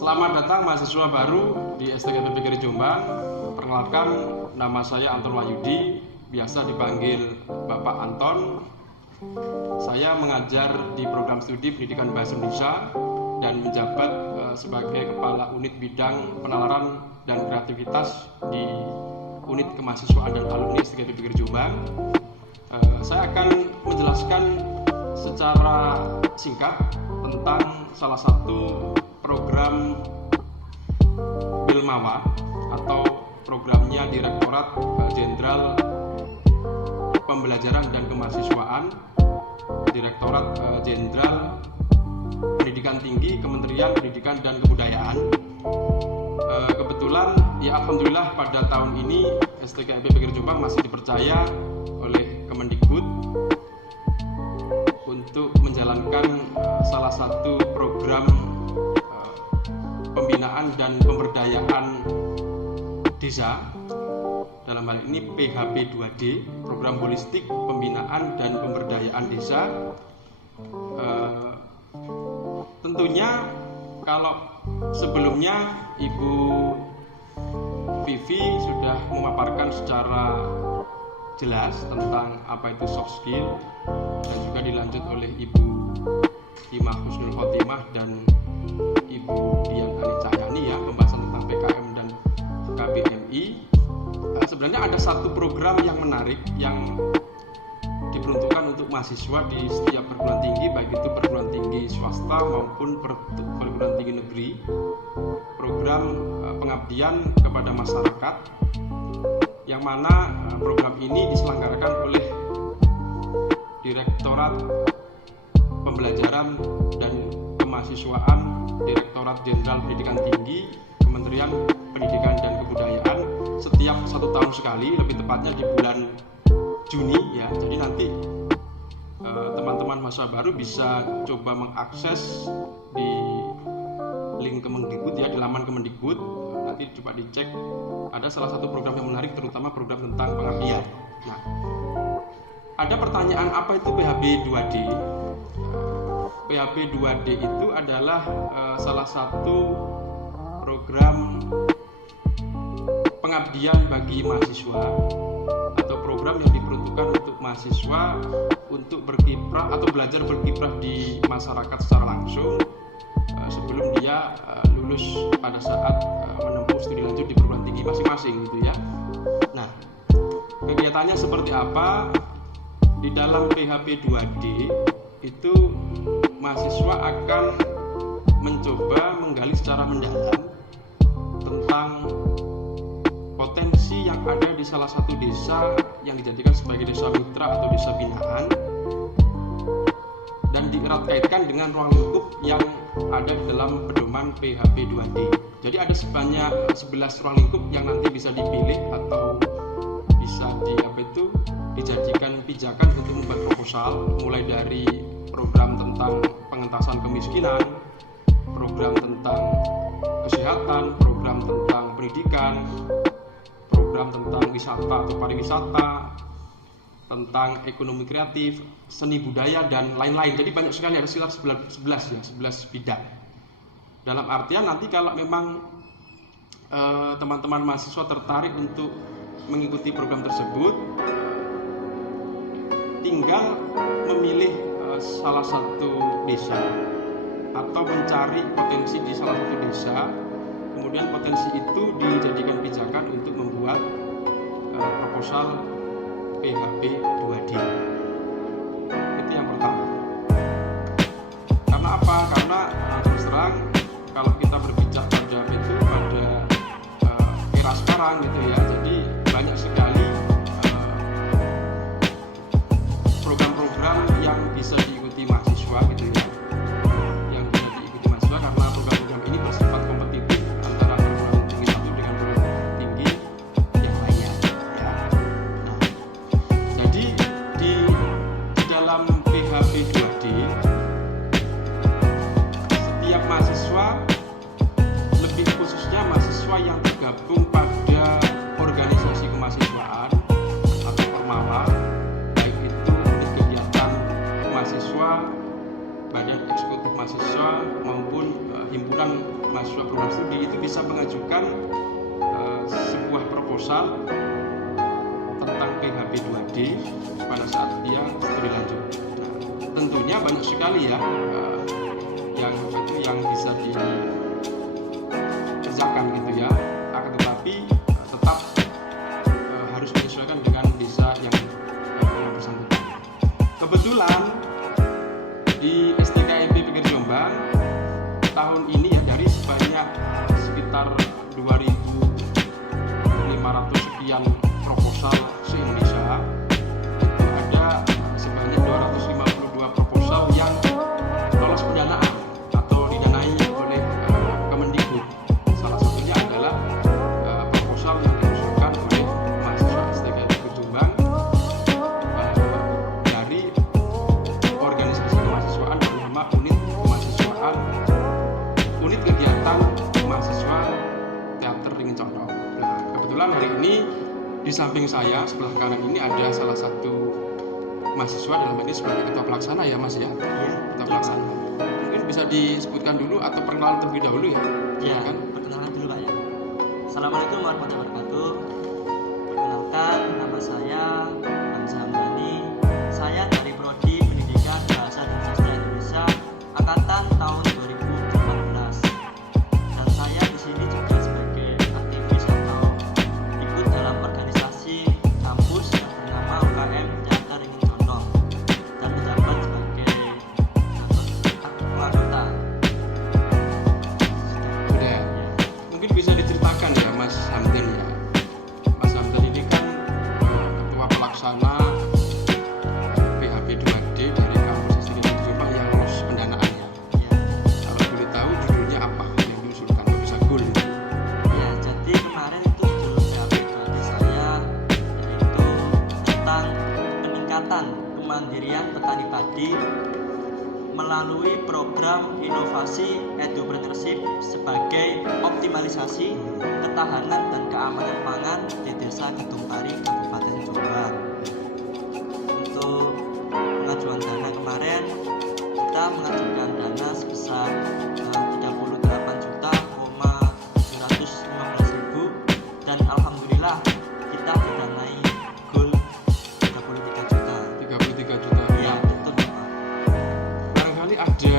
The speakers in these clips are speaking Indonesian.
Selamat datang mahasiswa baru di STKP PGRI Jombang. Perkenalkan, nama saya Anton Wahyudi, biasa dipanggil Bapak Anton. Saya mengajar di program studi Pendidikan Bahasa Indonesia dan menjabat sebagai Kepala Unit Bidang Penalaran dan Kreativitas di Unit Kemahasiswaan dan Alumni STKP PGRI Jombang. Saya akan menjelaskan secara singkat tentang salah satu program Bilmawa atau programnya Direktorat Jenderal Pembelajaran dan Kemahasiswaan, Direktorat Jenderal Pendidikan Tinggi, Kementerian Pendidikan dan Kebudayaan. Kebetulan ya alhamdulillah pada tahun ini STKP PGRI Jombang masih dipercaya oleh Kemendikbud untuk menjalankan salah satu program pembinaan dan pemberdayaan desa, dalam hal ini PHP 2D, program holistik pembinaan dan pemberdayaan desa. Tentunya kalau sebelumnya Ibu Vivi sudah memaparkan secara jelas tentang apa itu soft skill, dan juga dilanjut oleh Ibu Imah Husnul Khotimah dan Ibu Dian Ani Cahyani ya, pembahasan tentang PKM dan KBMI. Sebenarnya ada satu program yang menarik yang diperuntukkan untuk mahasiswa di setiap perguruan tinggi, baik itu perguruan tinggi swasta maupun perguruan tinggi negeri. Program pengabdian kepada masyarakat, yang mana program ini diselenggarakan oleh Direktorat Pembelajaran dan Kemahasiswaan, Direktorat Jenderal Pendidikan Tinggi, Kementerian Pendidikan dan Kebudayaan setiap 1 tahun sekali, lebih tepatnya di bulan Juni ya. Jadi nanti teman-teman mahasiswa baru bisa coba mengakses di link Kemendikbud ya, di laman Kemendikbud. Nanti coba dicek, ada salah satu program yang menarik, terutama program tentang pengabdian. Nah, ada pertanyaan, apa itu PHP 2D? PHP 2D itu adalah salah satu program pengabdian bagi mahasiswa atau program yang diperuntukkan untuk mahasiswa untuk berkiprah atau belajar berkiprah di masyarakat secara langsung sebelum dia lulus pada saat menempuh studi lanjut di perguruan tinggi masing-masing gitu ya. Nah, kegiatannya seperti apa? Di dalam PHP 2D itu mahasiswa akan mencoba menggali secara mendalam tentang potensi yang ada di salah satu desa yang dijadikan sebagai desa mitra atau desa binaan, dan dierat kaitkan dengan ruang lingkup yang ada di dalam pedoman PHP 2D. Jadi ada sebanyak 11 ruang lingkup yang nanti bisa dipilih atau bisa dijadikan pijakan untuk membuat proposal, mulai dari program tentang pengentasan kemiskinan, program tentang kesehatan, program tentang pendidikan, program tentang wisata atau pariwisata, tentang ekonomi kreatif, seni budaya, dan lain-lain. Jadi banyak sekali, ada sekitar 11 bidang. Dalam artian nanti kalau memang teman-teman mahasiswa tertarik untuk mengikuti program tersebut, tinggal memilih salah satu desa atau mencari potensi di salah satu desa, kemudian potensi itu dijadikan pijakan untuk membuat proposal PHP 2D. Itu yang pertama. Karena apa? Karena terus terang kalau kita berbicara pada era sekarang gitu ya, jadi banyak sekali program-program yang bisa diikuti mahasiswa gitu ya, yang bisa diikuti mahasiswa karena program-program ini bersifat kompetitif antara perguruan tinggi satu dengan perguruan tinggi yang lainnya ya. Nah, jadi di dalam PHP 2D setiap mahasiswa, lebih khususnya mahasiswa yang tergabung pada organisasi kemahasiswaan atau Ormawa, baik itu unit kegiatan mahasiswa, badan eksekutif mahasiswa maupun himpunan mahasiswa program studi itu bisa mengajukan sebuah proposal tentang PHP 2D pada saat dia studi lanjut. Nah, tentunya banyak sekali ya yang bisa dikerjakan gitu ya. Akan tetapi tetap harus menyesuaikan dengan desa yang bersangkutan. Kebetulan di STKIP Pinggir Jombang tahun ini ya, dari sebanyak sekitar 2.500 sekian proposal se-Indonesia, itu ada sebanyak 252 proposal yang lolos pendanaan atau didanai oleh Kemendikbud. Salah satunya adalah proposal yang diusulkan oleh mahasiswa STKIP Pinggir Jombang dari organisasi kemahasiswaan bernama Unit Kemahasiswaan Unit Kegiatan Mahasiswa Teater Ringin Condong. Nah, kebetulan hari ini di samping saya sebelah kanan ini ada salah satu mahasiswa, dalam ini sebagai ketua pelaksana ya Mas ya. Iya, Ketua pelaksana. Mungkin bisa disebutkan dulu atau perkenalan terlebih dahulu ya. Iya, Kan? perkenalan dulu Pak ya. Assalamualaikum warahmatullahi wabarakatuh. Perkenalkan, nama saya Hamzah Hamdani. Saya dari Prodi Pendidikan Bahasa dan Sastra Indonesia angkatan tahun 2018. Dan saya di sini juga sebagai aktivis atau ikut dalam organisasi kampus yang bernama UKM Teater Ringin Condong dan menjabat sebagai anggota. Sudah. Mungkin bisa diceritakan ya Mas Hamdan ya. Mas Hamdan ini kan ketua pelaksana PHP 2D dari kampus STKIP Jombang yang lolos pendanaannya. Ya. Kalau boleh tahu judulnya apa yang diusulkan, kalau bisa goal itu. Ya, jadi kemarin itu judul PHP 2D saya yaitu tentang peningkatan kemandirian petani padi melalui program inovasi edupreneurship sebagai optimalisasi ketahanan dan keamanan pangan di Desa Kedung Pari, Kabupaten Jombang. Untuk pengajuan dana kemarin kita mengajukan dana sebesar 38.715.000 dan alhamdulillah kita didanai goal 33 juta. 33 juta. Ya, betul Pak. Barangkali ada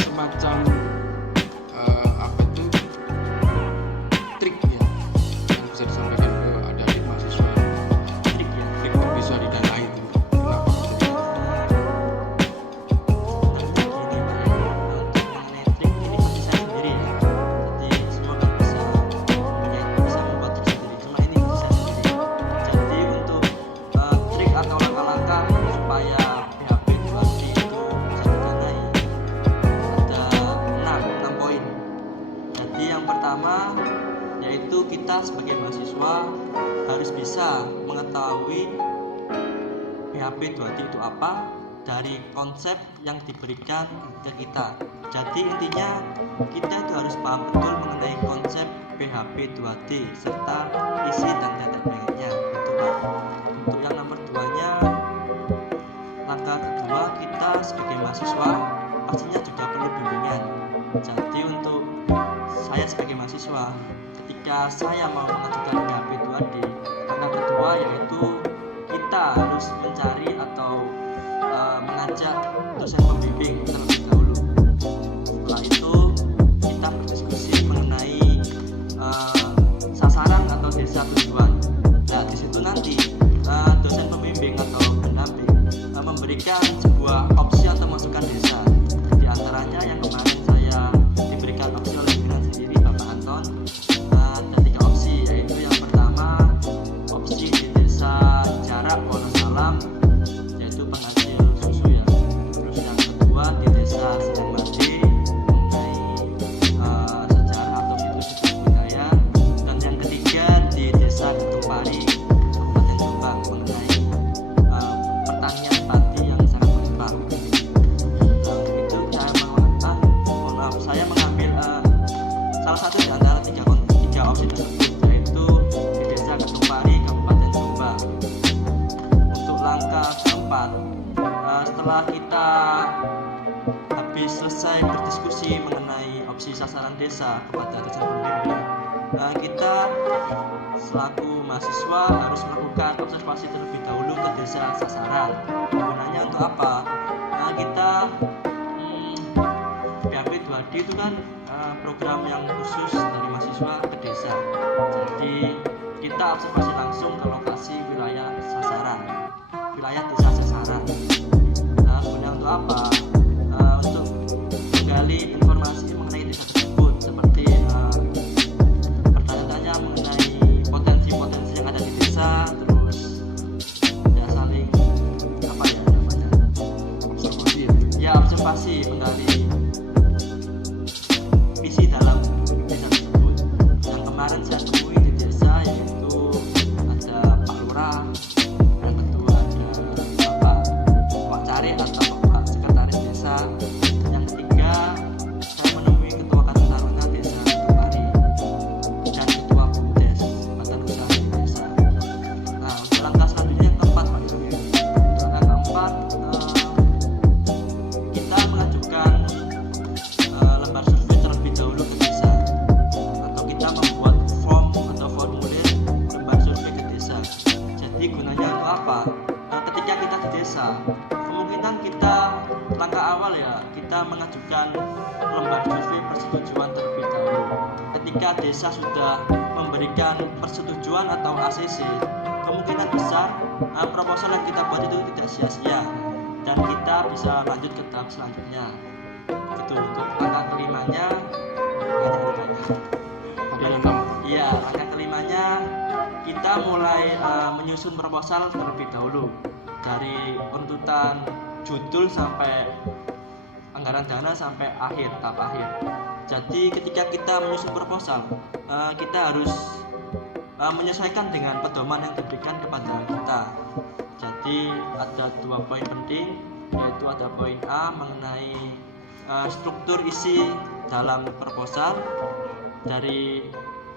semacam apa itu trik ya yang bisa disampaikan ke adik-adik mahasiswa Trik ya. trik untuk bisa didanai itu. Kenapa? Sebenarnya gini Pak ya, untuk mengenai trik ini pasti saya sendiri ya. Jadi semua kan bisa membuat trik sendiri. Cuma ini pasti saya sendiri. Jadi untuk trik atau langkah-langkah supaya PHP 2D itu bisa didanai ada 6 poin. Jadi yang pertama yaitu kita sebagai mahasiswa harus bisa mengetahui PHP 2D itu apa dari konsep yang diberikan ke kita. Jadi intinya kita itu harus paham betul mengenai konsep PHP 2D serta isi dan data banknya gitu Pak. Untuk yang nomor 2-nya, langkah kedua kita sebagai mahasiswa pastinya juga perlu bimbingan. Jadi untuk saya sebagai mahasiswa ketika saya mau mengajukan PHP 2D, langkah kedua yaitu kita harus mencari atau mengajak dosen pembimbing terlebih dahulu. Setelah itu kita berdiskusi mengenai sasaran atau desa tujuan. Nah di situ nanti dosen pembimbing atau pendamping memberikan sebuah opsi atau masukan desa. Di antaranya yang kemarin saya diberikan opsi oleh pimpinan sendiri Bapak Anton, ada 3 opsi, yaitu yang pertama opsi di desa Jarak Wonosalam yaitu penghasil susu ya. Terus yang kedua di desa Sedemade mengenai sejarah atau situs-situs budaya, dan yang ketiga di desa Kedung Pari, Kabupaten Jombang mengenai pertanian padi yang sangat melimpah. Itu saya mengambil salah satu di antara tiga opsi tersebut, yaitu di desa Kedung Pari, Kabupaten Jombang. Untuk langkah keempat, setelah kita habis selesai berdiskusi mengenai opsi sasaran desa kepada dosen pembimbing, kita selaku mahasiswa harus melakukan observasi terlebih dahulu ke desa sasaran. Gunanya untuk apa? Kita PHP 2D itu kan program yang khusus dari mahasiswa ke desa. Jadi kita observasi langsung ke lokasi wilayah sasaran, wilayah desa sasaran. Guna untuk apa? Untuk menggali informasi mengenai desa tersebut, seperti bertanya-tanya mengenai potensi-potensi yang ada di desa, terus ya saling apa ya namanya, observasi menggali visi dalam desa tersebut. Yang kemarin saya temui di desa yaitu ada Pak Lurah, yang kedua ada Pak Cari atau Pak Sekretaris Desa, yang ketiga saya menemui Ketua Karang Taruna Desa Tupari dan Ketua BUMDes Badan Usaha di Desa. Untuk langkah selanjutnya yang keempat, Pak Yoyo. Langkah keempat, kita mengajukan lembar survei terlebih dahulu ke desa, atau kita membuat form atau formulir lembar survei ke desa. Jadi gunanya untuk apa? Ketika kita di desa, kemungkinan kita langkah awal ya kita mengajukan lembar survei persetujuan terlebih dahulu. Ketika desa sudah memberikan persetujuan atau ACC, kemungkinan besar proposal yang kita buat itu tidak sia-sia dan kita bisa lanjut ke tahap selanjutnya. Itu untuk langkah kelimanya. Iya, langkah kelimanya kita mulai menyusun proposal terlebih dahulu dari runtutan judul sampai anggaran dana sampai tahap akhir. Jadi ketika kita menyusun proposal, kita harus menyesuaikan dengan pedoman yang diberikan kepada kita. Jadi ada 2 poin penting, yaitu ada poin A mengenai struktur isi dalam proposal, dari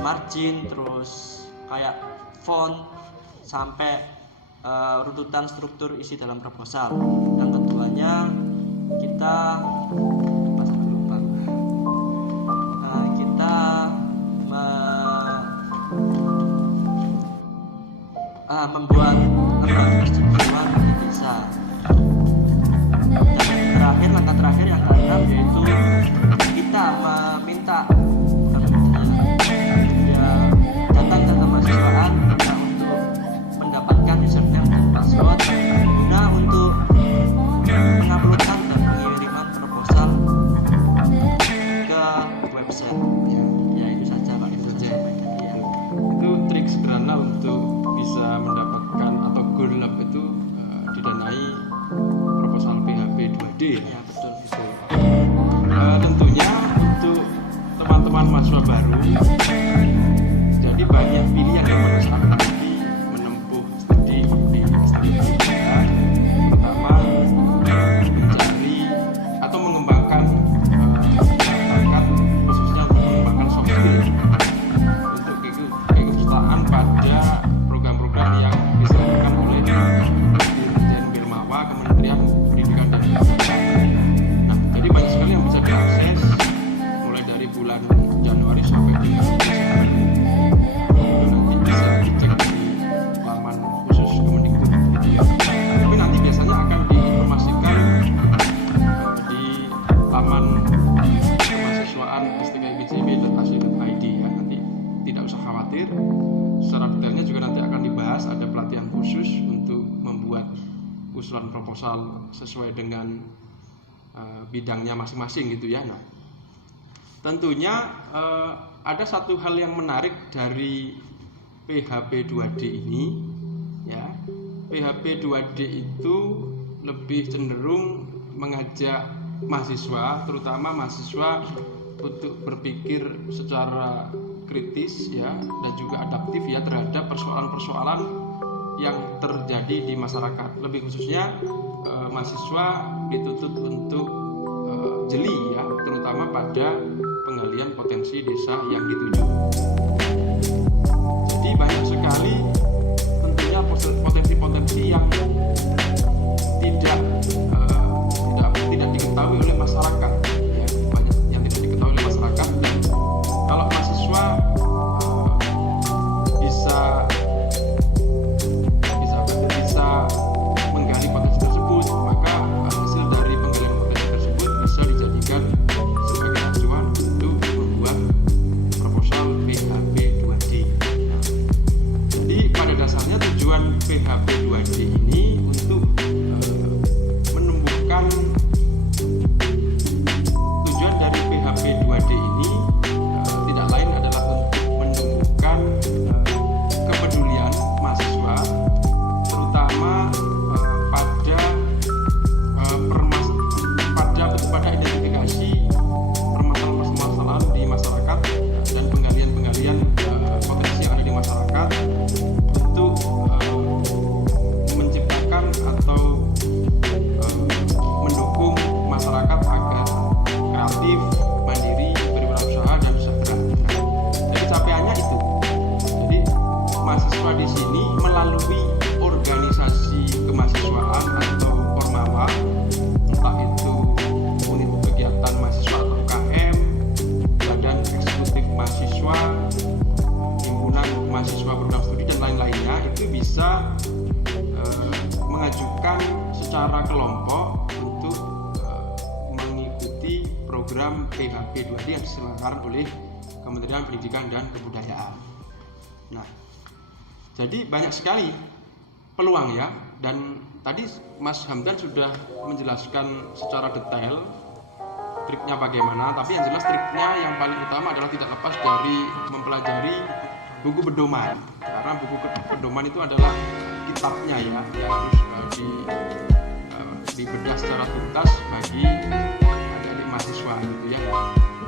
margin terus kayak font sampai runtutan struktur isi dalam proposal. Yang keduanya kita membuat persetujuan di desa. Dan langkah terakhir yang keenam yaitu kita meminta datang ke kemahasiswaan untuk mendapatkan username dan password guna untuk menguploadkan dan pengiriman proposal ke website. Ya itu saja Pak. Itu trik sederhana untuk bisa mendapatkan atau goal lab itu didanai proposal PHP 2D. Ya betul itu. Tentunya untuk teman-teman mahasiswa baru, jadi banyak pilihan yang pada saat nanti menempuh studi di instansi pendidikan, pertama mencari atau mengembangkan bakat khususnya untuk mengembangkan soft skill untuk keikutsertaan pada program-program yang diselenggarakan oleh Dirjen Birmawa Kementerian Pendidikan dan Kebudayaan. Nah, jadi banyak sekali yang bisa diakses mulai dari bulan Januari sampai dengan Desember. Nanti bisa dicek di laman khusus Kemendikbud. Tapi nanti biasanya akan diinformasikan di laman kemahasiswaan stkibcb.ac.id ya. Nanti tidak usah khawatir. Secara detailnya juga nanti akan dibahas, ada pelatihan khusus untuk membuat usulan proposal sesuai dengan bidangnya masing-masing gitu ya. Nah, tentunya ada satu hal yang menarik dari PHP 2D ini ya. PHP 2D itu lebih cenderung mengajak mahasiswa, terutama mahasiswa untuk berpikir secara kritis ya dan juga adaptif ya terhadap persoalan-persoalan yang terjadi di masyarakat. Lebih khususnya mahasiswa dituntut untuk jeli ya, terutama pada penggalian potensi desa yang dituju. Jadi banyak sekali tentunya potensi-potensi yang tidak diketahui oleh masyarakat ya, banyak yang tidak diketahui oleh masyarakat program PHP 2D yang diselenggarakan oleh Kementerian Pendidikan dan Kebudayaan. Nah, jadi banyak sekali peluang ya, dan tadi Mas Hamdan sudah menjelaskan secara detail triknya bagaimana, tapi yang jelas triknya yang paling utama adalah tidak lepas dari mempelajari buku pedoman, karena buku pedoman itu adalah kitabnya ya, yang harus dibedah secara tuntas bagi adik mahasiswa gitu ya.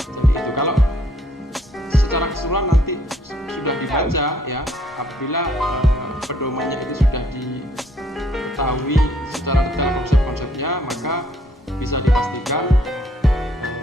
Jadi itu kalau secara keseluruhan nanti sudah dibaca ya, apabila pedomannya itu sudah diketahui secara detail konsep-konsepnya, maka bisa dipastikan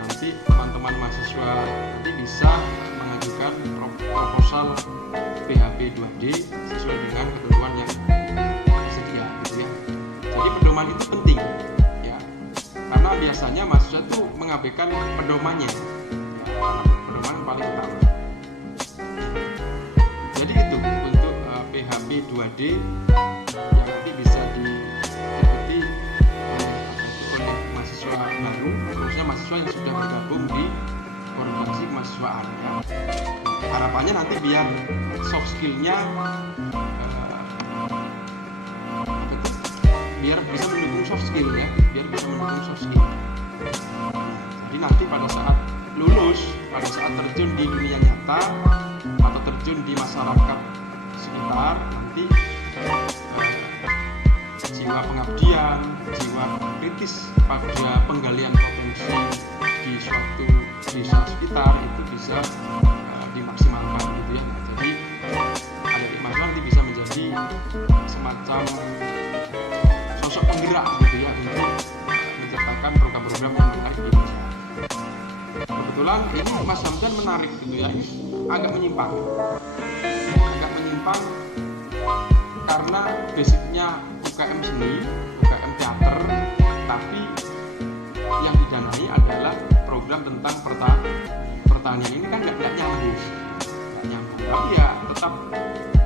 nanti teman-teman mahasiswa nanti bisa mengajukan proposal PHP 2D sesuai dengan ketentuan yang tersedia gitu ya. Jadi pedoman itu penting ya, karena biasanya mahasiswa itu mengabaikan pedomannya ya, karena pedoman paling utama. Jadi itu untuk PHP 2D yang nanti bisa diikuti oleh mahasiswa baru, khususnya mahasiswa yang sudah bergabung di organisasi kemahasiswaan ya. Harapannya nanti biar soft skillnya biar bisa mendukung soft skill ya, biar bisa mendukung soft skill. Jadi nanti pada saat lulus, pada saat terjun di dunia nyata atau terjun di masyarakat sekitar, nanti jiwa pengabdian, jiwa kritis pada penggalian potensi di suatu desa sekitar itu bisa dimaksimalkan gitu ya. Jadi adik mahasiswa nanti bisa menjadi semacam sosok penggerak gitu ya, untuk menciptakan program-program yang menarik di desa. Kebetulan ini Mas Hamdan menarik gitu ya, agak menyimpang karena basicnya UKM seni, UKM teater, tapi yang didanai adalah program tentang pertanian. Ini kan nggak nyambung, tapi ya tetap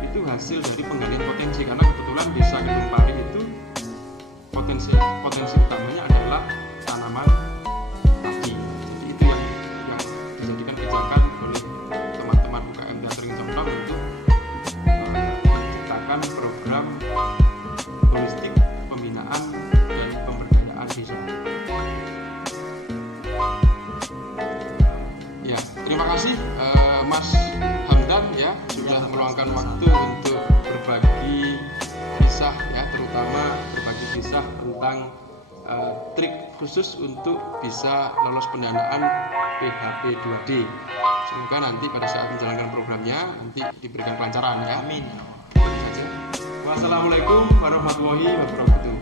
itu hasil dari penggalian potensi, karena kebetulan desa Gunung Pari itu potensi utamanya adalah tanaman padi. Jadi itu yang dijadikan pijakan oleh teman-teman UKM Teater Incomtong untuk menciptakan program holistik pembinaan dan pemberdayaan desa. Ya, terima kasih Mas Hamdan ya sudah meluangkan waktu untuk berbagi kisah ya, terutama berbagi kisah tentang trik khusus untuk bisa lolos pendanaan PHP 2D. Semoga nanti pada saat menjalankan programnya nanti diberikan kelancaran ya. Amin. Wassalamualaikum warahmatullahi wabarakatuh.